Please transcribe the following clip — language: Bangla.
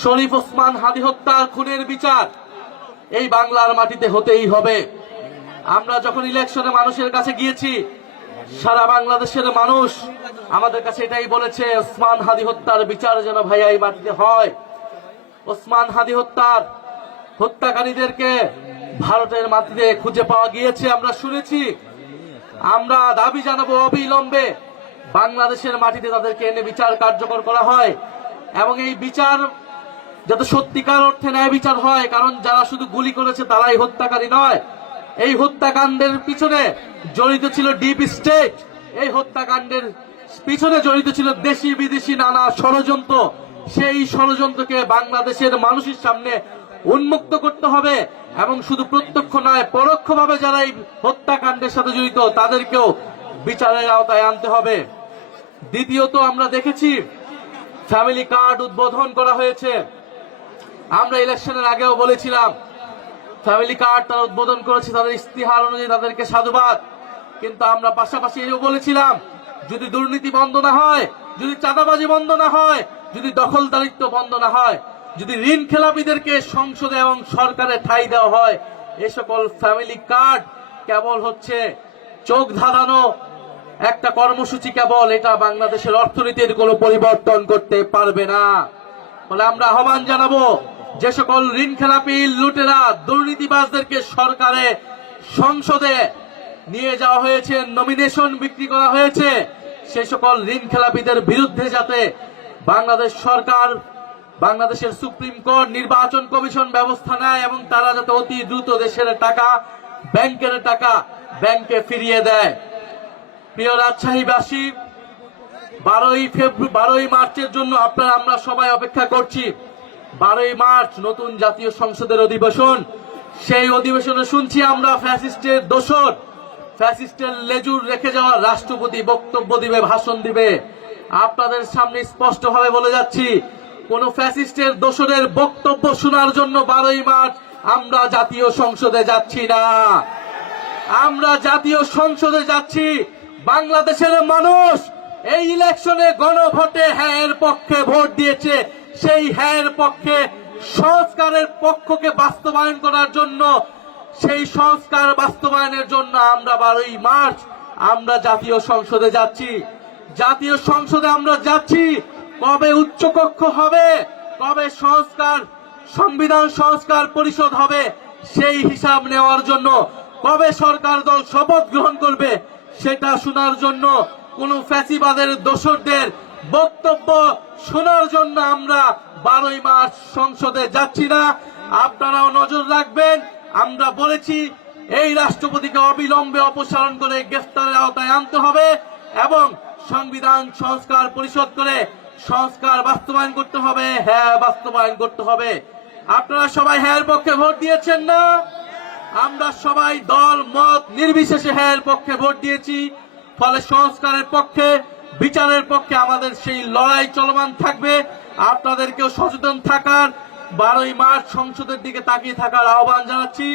শরীফ ওসমান হাদি হত্যার খুনের বিচার এই বাংলার মাটিতে হতেই হবে। আমরা যখন ইলেকশনে মানুষের কাছে গিয়েছি, সারা বাংলাদেশের মানুষ আমাদের কাছে এটাই বলেছে, ওসমান হাদি হত্যার বিচার যেন ভাইয়া এই মাটিতে হয়। ওসমান হাদি হত্যার হত্যাকারীদেরকে ভারতের মাটিতে খুঁজে পাওয়া গিয়েছে, আমরা শুনেছি। আমরা দাবি জানাবো অবিলম্বে বাংলাদেশের মাটিতে তাদেরকে এনে বিচার কার্যকর করা হয় এবং এই বিচার যাতে সত্যিকার অর্থে ন্যায় বিচার হয়। কারণ যারা শুধু গুলি করেছে তারাই হত্যাকারী নয়, এই হত্যাকাণ্ডের পিছনে জড়িত ছিল ডিপ স্টেট, এই হত্যাকাণ্ডের পিছনে জড়িত ছিল দেশি বিদেশি নানা ষড়যন্ত্র। সেই ষড়যন্ত্রকে বাংলাদেশের মানুষের সামনে উন্মুক্ত করতে হবে এবং শুধু প্রত্যক্ষ নয়, পরোক্ষভাবে যারা এই হত্যাকাণ্ডের সাথে জড়িত তাদেরকেও বিচারের আওতায় আনতে হবে। দ্বিতীয়ত, আমরা দেখেছি ফ্যামিলি কার্ড উদ্বোধন করা হয়েছে। আমরা ইলেকশনের আগেও বলেছিলাম ফ্যামিলি কার্ড তারা উদ্বোধন করেছে, তাদের ইস্তিহার অনুযায়ী তাদেরকে সাধুবাদ। কিন্তু আমরা পাশাপাশি এও বলেছিলাম যদি দুর্নীতি বন্ধ না হয়, যদি চাঁদাবাজি বন্ধ না হয়, যদি দখলদারিত্ব বন্ধ না হয়, যদি ঋণ খেলাপিদেরকে সংসদে এবং সরকারে ঠাঁই দেওয়া হয়, এ সকল ফ্যামিলি কার্ড কেবল হচ্ছে চোখ ধাঁধানো একটা কর্মসূচি, কেবল এটা বাংলাদেশের অর্থনীতির কোনো পরিবর্তন করতে পারবে না। ফলে আমরা আহ্বান জানাবো যে সকল ঋণ খেলাপি লুটেরা দুর্নীতিবাজদেরকে সরকারে সংসদে নিয়ে যাওয়া হয়েছে, নমিনেশন বিক্রি করা হয়েছে, সেই সকল ঋণ খেলাপিদের বিরুদ্ধে যাতে বাংলাদেশ সরকার, বাংলাদেশের সুপ্রিম কোর্ট, নির্বাচন কমিশন ব্যবস্থা নেয় এবং তারা যাতে অতি দ্রুত দেশের টাকা, ব্যাংকের টাকা ব্যাংকে ফিরিয়ে দেয়। প্রিয় রাজশাহীবাসী, 12ই মার্চের জন্য আমরা সবাই অপেক্ষা করছি। 12ই মার্চ নতুন জাতীয় সংসদের অধিবেশন। সেই অধিবেশনে শুনছি আমরা ফ্যাসিস্টের দোসর, ফ্যাসিস্টের লেজুর রেখে যাওয়া রাষ্ট্রপতি বক্তব্য দিবে, ভাষণ দিবে। আপনাদের সামনে স্পষ্টভাবে বলে যাচ্ছি, কোন ফ্যাসিস্টের দোসরের বক্তব্য শোনার জন্য 12ই মার্চ আমরা জাতীয় সংসদে যাচ্ছি না। আমরা জাতীয় সংসদে যাচ্ছি বাংলাদেশের মানুষ এই ইলেকশনে গণভোটে হ্যাঁ এর পক্ষে ভোট দিয়েছে, সেই হ্যাঁ এর পক্ষে সংস্কারের পক্ষকে বাস্তবায়ন করার জন্য, সেই সংস্কার বাস্তবায়নের জন্য আমরা 12ই মার্চ আমরা জাতীয় সংসদে যাচ্ছি। জাতীয় সংসদে আমরা যাচ্ছি কবে উচ্চকক্ষ হবে, কবে সংবিধান সংস্কার পরিষদ হবে সেই হিসাব নেওয়ার জন্য, কবে সরকার দল শপথ গ্রহণ করবে সেটা শোনার জন্য, কোন ফ্যাসিবাদের দোসরদের বক্তব্য শোনার জন্য আমরা 12ই মার্চ সংসদে যাচ্ছি না। আপনারাও নজর রাখবেন। আমরা বলেছি এই রাষ্ট্রপতিকে অবিলম্বে অপসারণ করে গ্রেফতারের আওতায় আনতে হবে এবং সংবিধান সংস্কার পরিষদ করে সংস্কার বাস্তবায়ন করতে হবে, হ্যাঁ বাস্তবায়ন করতে হবে। আপনারা সবাই হ্যাঁ এর পক্ষে ভোট দিয়েছেন না? আমরা সবাই দল মত নির্বিশেষে হ্যাঁ এর পক্ষে ভোট দিয়েছি। ফলে সংস্কারের পক্ষে, বিচারের পক্ষে আমাদের সেই লড়াই চলমান থাকবে। আপনাদেরকেও সচেতন থাকার, 12ই মার্চ সংসদের দিকে তাকিয়ে থাকার আহ্বান জানাচ্ছি।